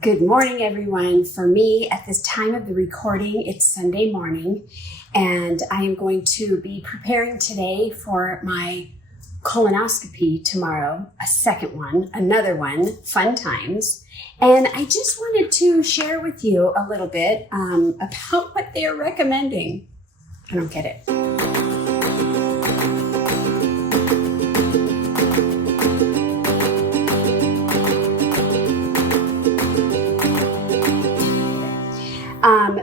Good morning, everyone. For me, at this time of the recording, it's Sunday morning, and I am going to be preparing today for my colonoscopy tomorrow, a second one, another one, fun times. And I just wanted to share with you a little bit about what they're recommending. I don't get it.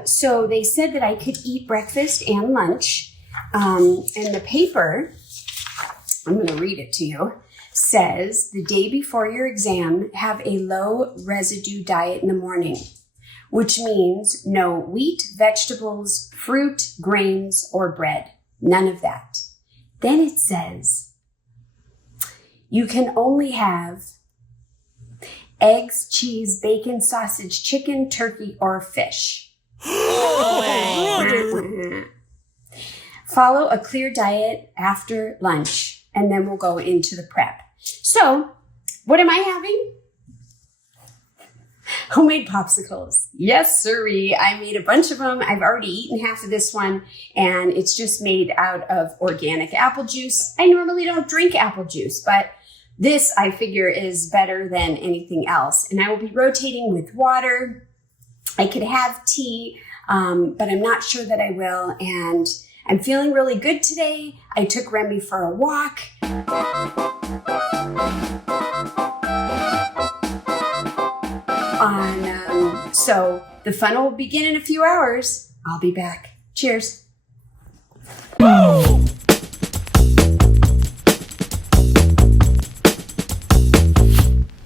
So they said that I could eat breakfast and lunch. And the paper, I'm going to read it to you, says the day before your exam, have a low residue diet in the morning, which means no wheat, vegetables, fruit, grains, or bread. None of that. Then it says you can only have eggs, cheese, bacon, sausage, chicken, turkey, or fish. Follow a clear diet after lunch, and then we'll go into the prep. So, what am I having? Homemade popsicles. Yes, sirree. I made a bunch of them. I've already eaten half of this one, and it's just made out of organic apple juice. I normally don't drink apple juice, but this, I figure, is better than anything else. And I will be rotating with water. I could have tea, but I'm not sure that I will. And I'm feeling really good today. I took Remy for a walk. So the fun will begin in a few hours. I'll be back. Cheers.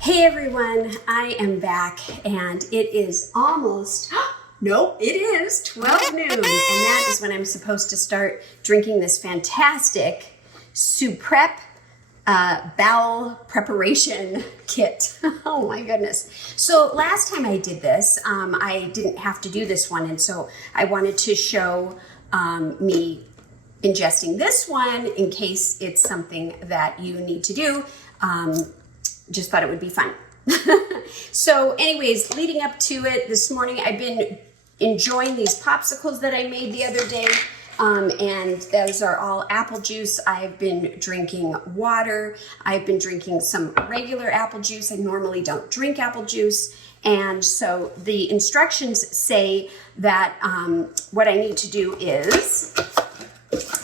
Hey everyone, I am back and it is almost, no, it is 12 noon, and that is when I'm supposed to start drinking this fantastic SUPREP Bowel Preparation Kit. Oh my goodness. So last time I did this, I didn't have to do this one, and so I wanted to show me ingesting this one in case it's something that you need to do. Just thought it would be fun. So anyways, leading up to it this morning, I've been enjoying these popsicles that I made the other day. And those are all apple juice. I've been drinking water. I've been drinking some regular apple juice. I normally don't drink apple juice. And so the instructions say that what I need to do is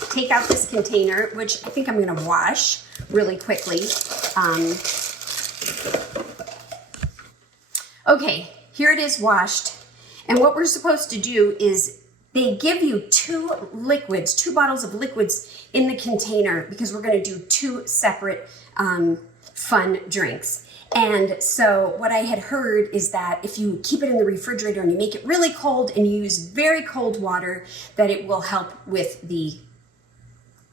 take out this container, which I think I'm going to wash really quickly. Okay, here it is washed. And what we're supposed to do is they give you two bottles of liquids in the container because we're going to do two separate fun drinks. And so what I had heard is that if you keep it in the refrigerator and you make it really cold and you use very cold water, that it will help with the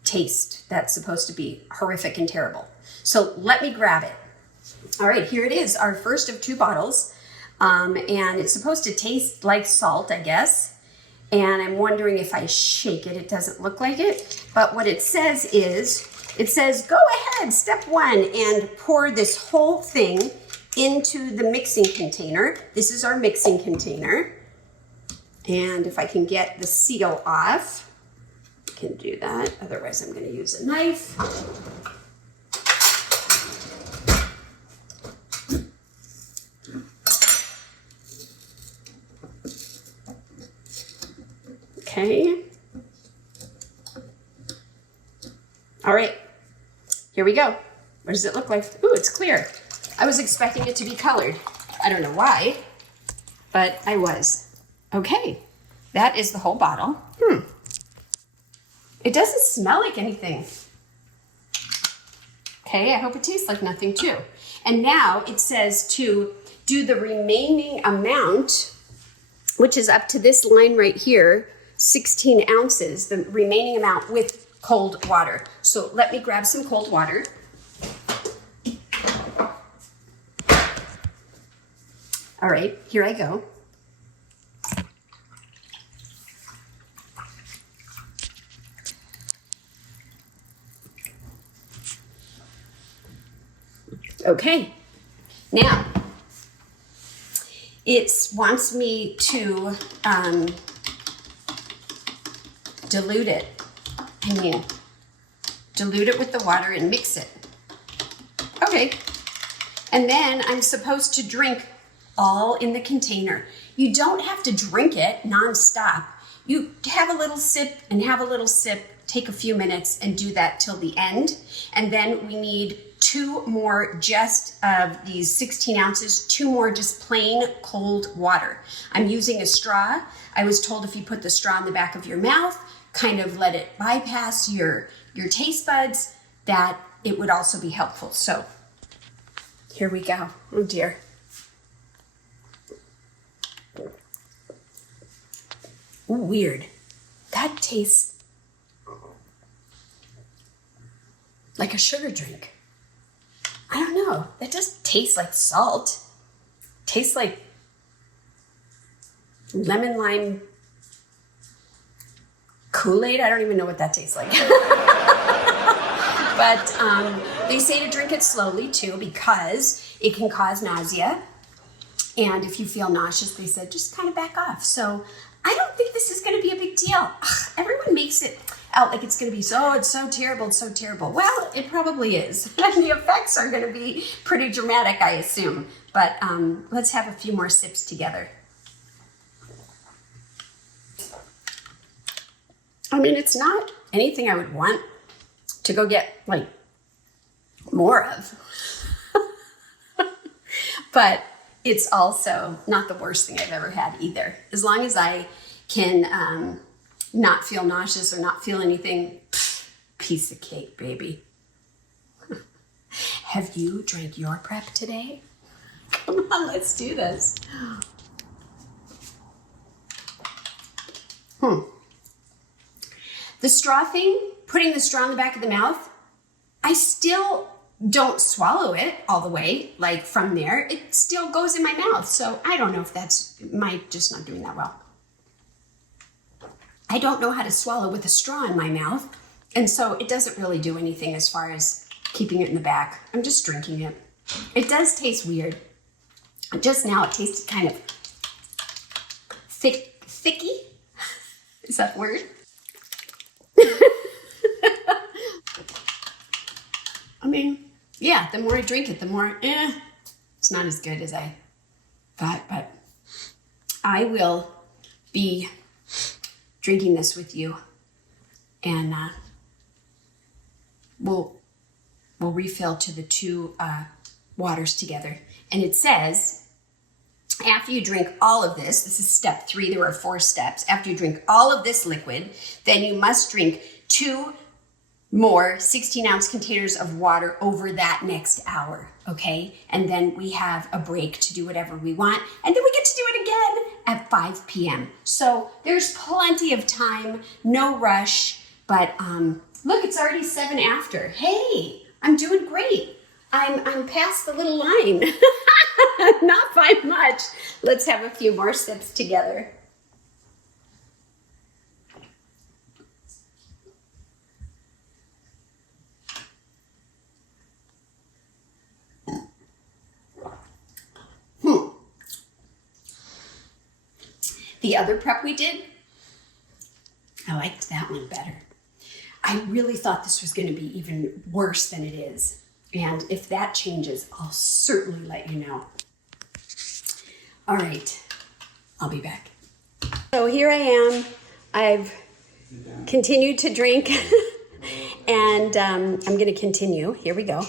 taste that's supposed to be horrific and terrible. So let me grab it. All right, here it is, our first of two bottles. And it's supposed to taste like salt, I guess. And I'm wondering if I shake it, it doesn't look like it. But what it says is, it says, go ahead, step one, and pour this whole thing into the mixing container. This is our mixing container. And if I can get the seal off, I can do that. Otherwise, I'm going to use a knife. Okay. All right, here we go. What does it look like? Ooh, it's clear. I was expecting it to be colored. I don't know why, but I was. Okay, that is the whole bottle. It doesn't smell like anything. Okay, I hope it tastes like nothing too. And now it says to do the remaining amount, which is up to this line right here, 16 ounces, the remaining amount with cold water. So let me grab some cold water. All right, here I go. Okay, now It wants me to dilute it. And you dilute it with the water and mix it. Okay. And then I'm supposed to drink all in the container. You don't have to drink it nonstop. You have a little sip and have a little sip, take a few minutes and do that till the end. And then we need 2 more just of these 16 ounces, 2 more just plain cold water. I'm using a straw. I was told if you put the straw in the back of your mouth, kind of let it bypass your taste buds, that it would also be helpful. So here we go. Oh dear. Ooh, weird. That tastes like a sugar drink. I don't know. That doesn't taste like salt. Tastes like lemon lime Kool-Aid. I don't even know what that tastes like. But they say to drink it slowly too, because it can cause nausea. And if you feel nauseous, they said just kind of back off. So I don't think this is going to be a big deal. Ugh, everyone makes it out like it's going to be it's so terrible, it's so terrible. Well, it probably is. And the effects are going to be pretty dramatic, I assume. But let's have a few more sips together. I mean, it's not anything I would want to go get like more of. But it's also not the worst thing I've ever had either. As long as I can not feel nauseous or not feel anything, piece of cake, baby. Have you drank your prep today? Come on, let's do this. The straw thing, putting the straw in the back of the mouth, I still don't swallow it all the way, like from there. It still goes in my mouth. So I don't know if that's just not doing that well. I don't know how to swallow with a straw in my mouth. And so it doesn't really do anything as far as keeping it in the back. I'm just drinking it. It does taste weird. Just now it tasted kind of thicky. Is that a word? I mean, yeah, the more I drink it, the more, it's not as good as I thought, but I will be drinking this with you, and we'll refill to the 2 waters together. And it says, after you drink all of this is step 3, there are 4 steps. After you drink all of this liquid, then you must drink 2 more 16-ounce containers of water over that next hour, okay? And then we have a break to do whatever we want, and then we get to do it again at 5 p.m. So there's plenty of time, no rush, but look, it's already 7 after. Hey, I'm doing great. I'm past the little line. Not by much. Let's have a few more sips together. The other prep we did, I liked that one better. I really thought this was going to be even worse than it is. And if that changes, I'll certainly let you know. All right, I'll be back. So here I am. I've continued to drink and I'm going to continue. Here we go.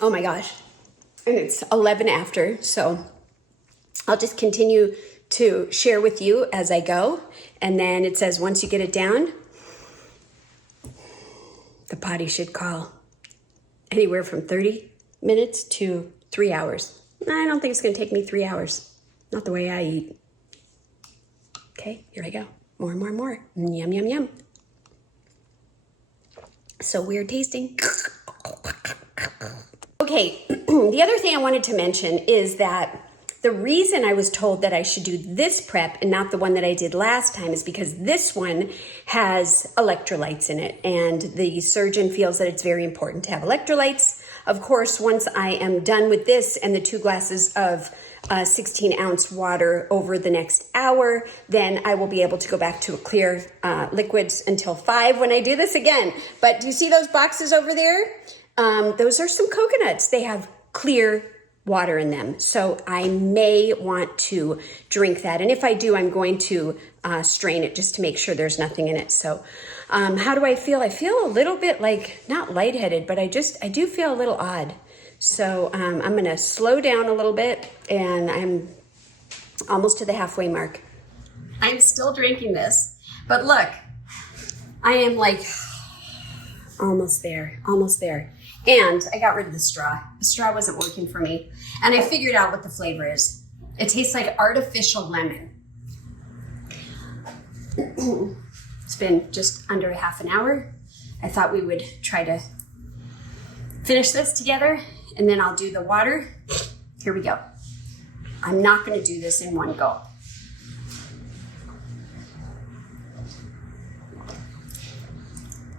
Oh my gosh. And it's 11 after, so I'll just continue to share with you as I go. And then it says once you get it down, the potty should call anywhere from 30 minutes to 3 hours. I don't think it's going to take me 3 hours. Not the way I eat. Okay, here I go. More and more and more. Yum, yum, yum. So weird tasting. Okay, the other thing I wanted to mention is that the reason I was told that I should do this prep and not the one that I did last time is because this one has electrolytes in it, and the surgeon feels that it's very important to have electrolytes. of course, once I am done with this and the 2 glasses of 16-ounce water over the next hour, then I will be able to go back to a clear liquids until 5 when I do this again. But do you see those boxes over there? Those are some coconuts. They have clear water in them. So I may want to drink that. And if I do, I'm going to strain it just to make sure there's nothing in it. So how do I feel? I feel a little bit like, not lightheaded, but I do feel a little odd. So I'm going to slow down a little bit, and I'm almost to the halfway mark. I'm still drinking this, but look, I am like almost there. And I got rid of the straw. The straw wasn't working for me. And I figured out what the flavor is. It tastes like artificial lemon. It's been just under a half an hour. I thought we would try to finish this together, and then I'll do the water. Here we go. I'm not going to do this in one go.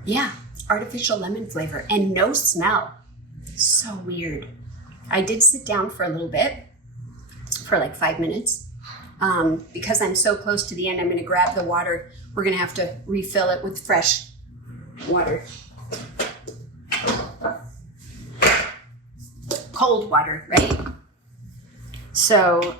Yeah, artificial lemon flavor and no smell. So weird. I did sit down for a little bit, for like 5 minutes. Because I'm so close to the end, I'm going to grab the water. We're going to have to refill it with fresh water. Cold water, right? So,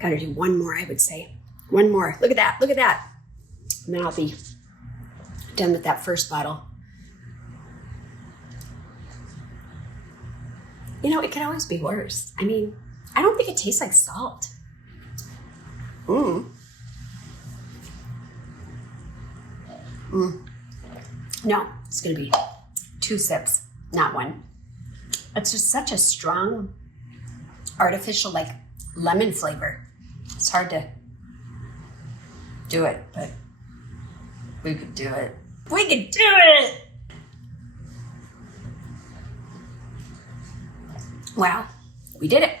gotta do one more, I would say. One more. Look at that. Look at that. And then I'll be done with that first bottle. You know, it could always be worse. I mean, I don't think it tastes like salt. No, it's gonna be 2 sips, not 1. It's just such a strong, artificial, like lemon flavor. It's hard to do it, but we could do it. We could do it! Wow, we did it.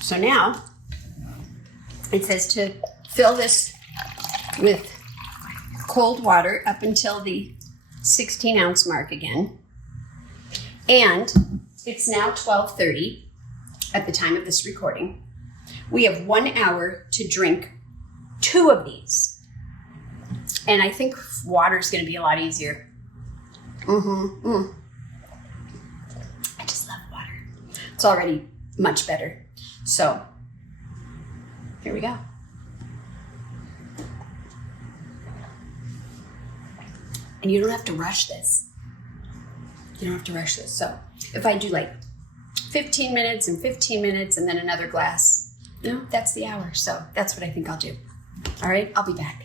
So now it says to fill this with cold water up until the 16-ounce mark again. And it's now 12:30 at the time of this recording. We have 1 hour to drink 2 of these. And I think water is going to be a lot easier. I just love water. It's already much better. So here we go. And you don't have to rush this. You don't have to rush this. So if I do like 15 minutes and 15 minutes and then another glass, that's the hour. So that's what I think I'll do. All right, I'll be back.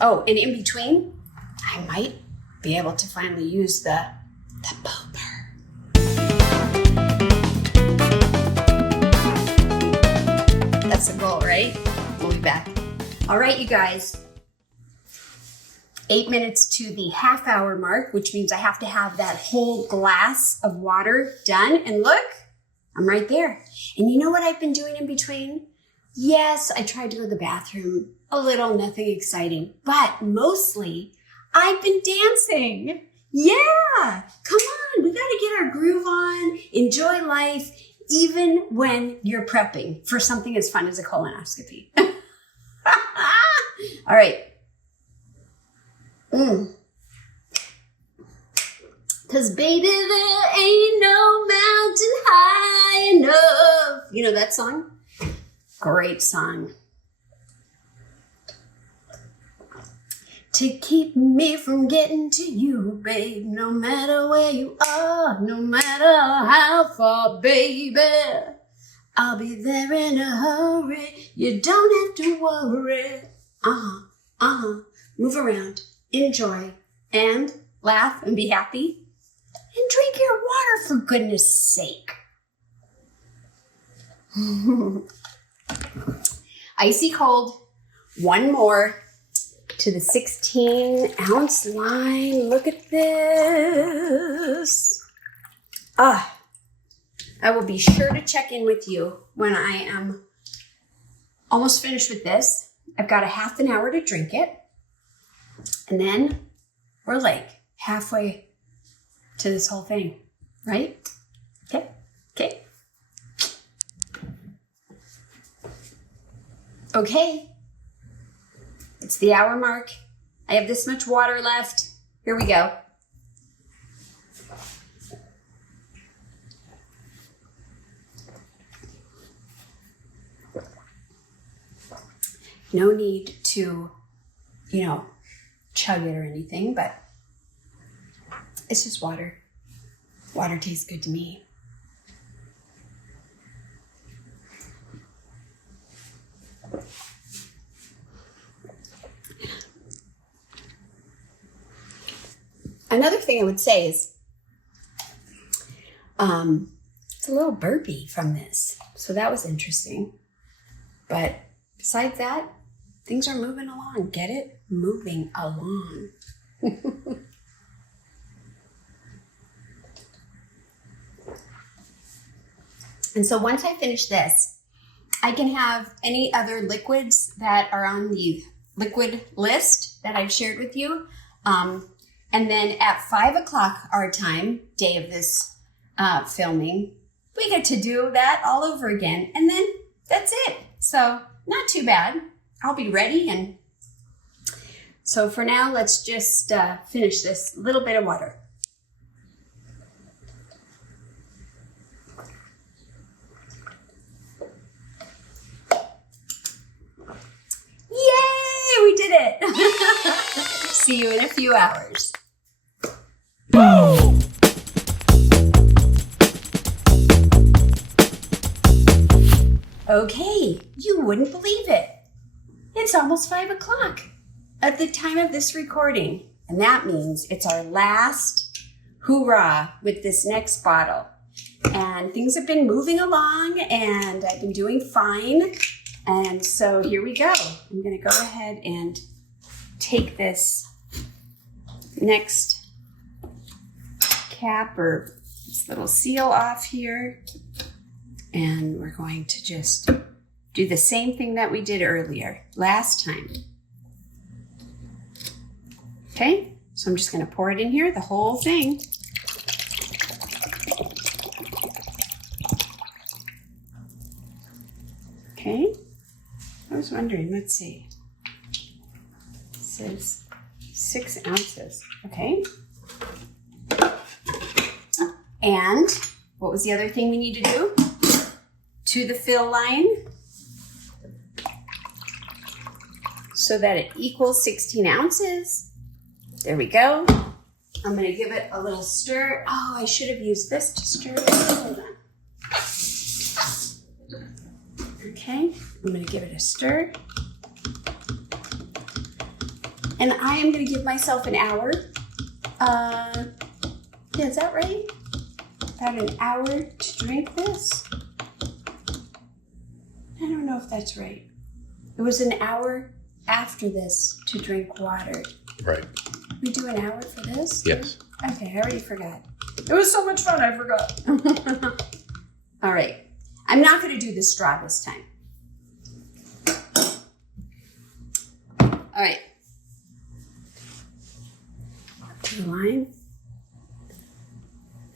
Oh, and in between, I might be able to finally use the pooper. That's the goal, right? We'll be back. All right, you guys. 8 minutes to the half-hour mark, which means I have to have that whole glass of water done. And look, I'm right there. And you know what I've been doing in between? Yes, I tried to go to the bathroom. A little, nothing exciting. But mostly, I've been dancing. Yeah, come on. We got to get our groove on, enjoy life, even when you're prepping for something as fun as a colonoscopy. All right. Cause baby, there ain't no mountain high enough. You know that song? Great song. To keep me from getting to you, babe. No matter where you are, no matter how far, baby, I'll be there in a hurry. You don't have to worry. Move around. Enjoy and laugh and be happy and drink your water for goodness sake. Icy cold. 1 more to the 16-ounce line. Look at this. I will be sure to check in with you when I am almost finished with this I've got a half an hour to drink it. And then we're like halfway to this whole thing, right? Okay, okay. Okay, it's the hour mark. I have this much water left. Here we go. No need to, chug it or anything, but it's just water. Water tastes good to me. Another thing I would say is, it's a little burpy from this. So that was interesting. But besides that, things are moving along. Get it? Moving along. And so once I finish this, I can have any other liquids that are on the liquid list that I've shared with you. And then at 5 o'clock our time, day of this filming, we get to do that all over again. And then that's it. So not too bad. I'll be ready. And so for now, let's just finish this little bit of water. Yay, we did it. See you in a few hours. Okay, you wouldn't believe it. It's almost 5 o'clock at the time of this recording. And that means it's our last hoorah with this next bottle. And things have been moving along and I've been doing fine. And so here we go. I'm gonna go ahead and take this next cap or this little seal off here. And we're going to just do the same thing that we did earlier, last time. Okay, so I'm just gonna pour it in here, the whole thing. Okay, I was wondering, let's see. It says 6 ounces, okay. And what was the other thing we need to do? To the fill line so that it equals 16 ounces. There we go. I'm gonna give it a little stir. Oh, I should have used this to stir it. Hold on. Okay, I'm gonna give it a stir. And I am gonna give myself an hour. Yeah, is that right? About an hour to drink this? I don't know if that's right. It was an hour after this to drink water. Right. We do an hour for this? Yes. Okay, I already forgot. It was so much fun, I forgot. All right. I'm not going to do the straw this time. All right. Up to the line.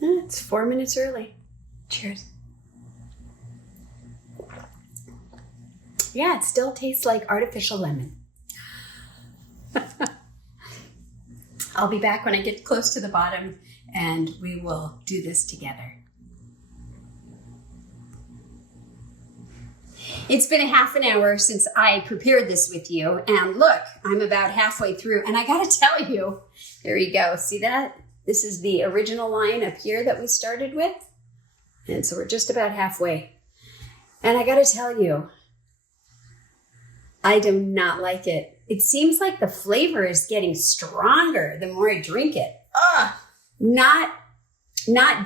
It's 4 minutes early. Cheers. Yeah, it still tastes like artificial lemon. I'll be back when I get close to the bottom and we will do this together. It's been a half an hour since I prepared this with you. And look, I'm about halfway through and I gotta tell you, there you go. See that? This is the original line up here that we started with. And so we're just about halfway. And I gotta tell you, I do not like it. It seems like the flavor is getting stronger the more I drink it. Not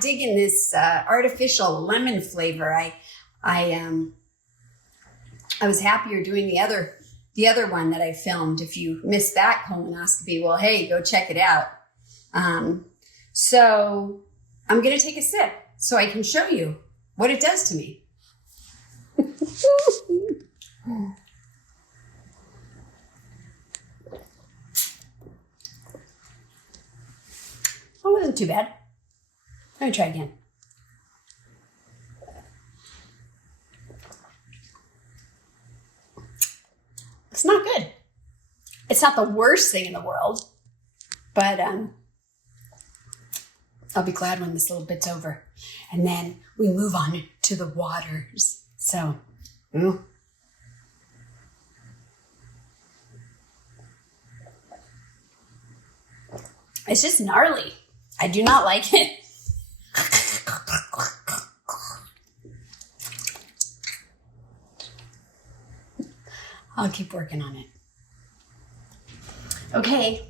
digging this artificial lemon flavor. I was happier doing the other one that I filmed. If you missed that colonoscopy, well, hey, go check it out. So I'm gonna take a sip so I can show you what it does to me. wasn't too bad. Let me try again. It's not good. It's not the worst thing in the world, but I'll be glad when this little bit's over. And then we move on to the waters. So, it's just gnarly. I do not like it. I'll keep working on it. Okay,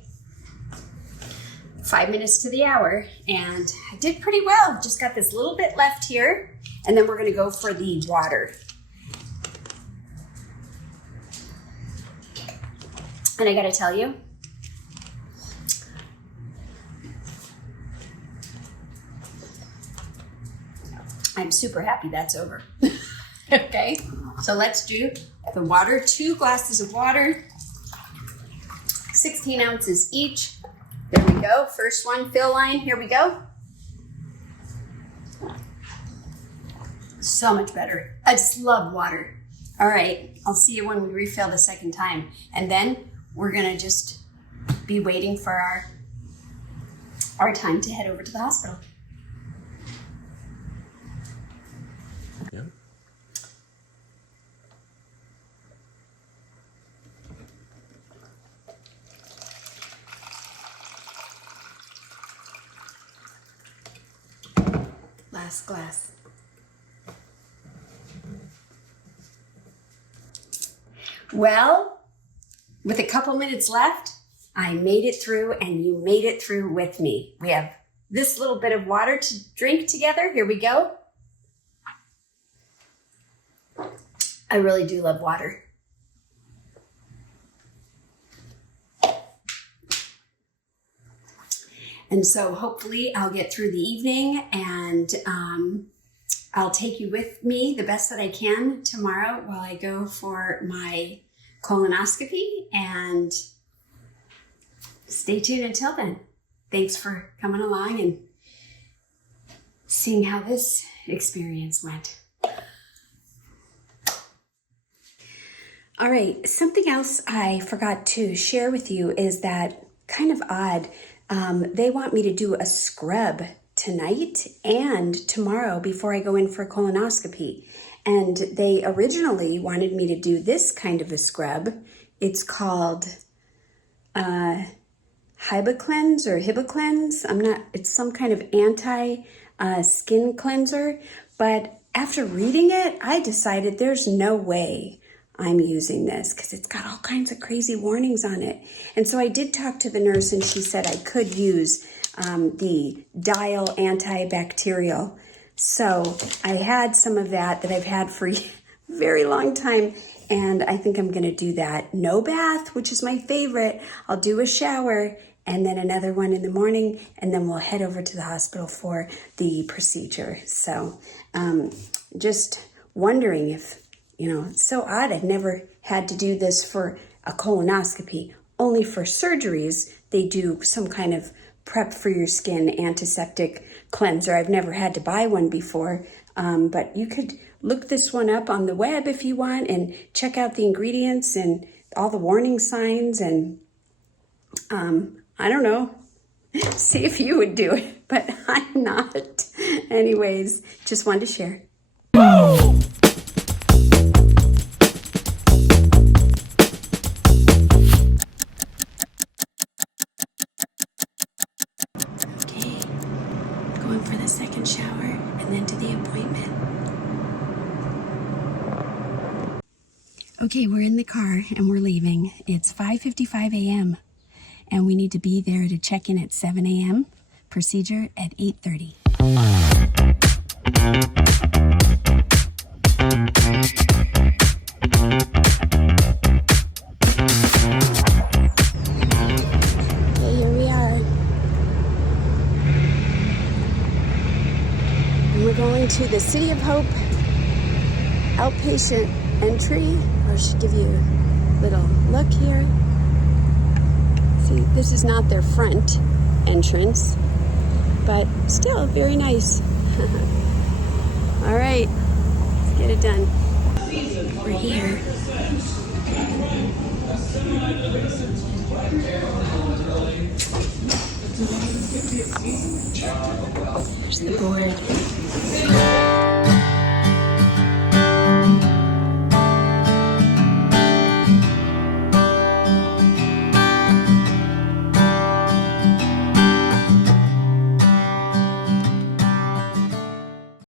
5 minutes to the hour, and I did pretty well. Just got this little bit left here, and then we're gonna go for the water. And I gotta tell you, I'm super happy that's over. Okay, so let's do the water. 2 glasses of water, 16 ounces each. There we go. First one, fill line. Here we go. So much better. I just love water. All right, I'll see you when we refill the second time. And then we're gonna just be waiting for our time to head over to the hospital. Yeah. Last glass. Well, with a couple minutes left, I made it through and you made it through with me. We have this little bit of water to drink together. Here we go. I really do love water. And so hopefully I'll get through the evening, and I'll take you with me the best that I can tomorrow while I go for my colonoscopy, and stay tuned until then. Thanks for coming along and seeing how this experience went. All right, something else I forgot to share with you is that kind of odd. They want me to do a scrub tonight and tomorrow before I go in for colonoscopy. And they originally wanted me to do this kind of a scrub. It's called Hibiclens or Hibiclens. It's some kind of anti-skin cleanser. But after reading it, I decided there's no way I'm using this because it's got all kinds of crazy warnings on it. And so I did talk to the nurse, and she said I could use the Dial antibacterial. So I had some of that I've had for a very long time, and I think I'm going to do that. No bath, which is my favorite. I'll do a shower and then another one in the morning, and then we'll head over to the hospital for the procedure. So just wondering if, it's so odd. I've never had to do this for a colonoscopy. Only for surgeries, they do some kind of prep for your skin antiseptic cleanser. I've never had to buy one before, but you could look this one up on the web if you want and check out the ingredients and all the warning signs, and I don't know, see if you would do it, but I'm not. Anyways, just wanted to share. For the second shower and then to the appointment. Okay, we're in the car and we're leaving. It's 5:55 a.m. and we need to be there to check in at 7 a.m. Procedure at 8:30. To the City of Hope outpatient entry. I should give you a little look here. See, this is not their front entrance. but still very nice. All right, let's get it done. We're here. There's the board.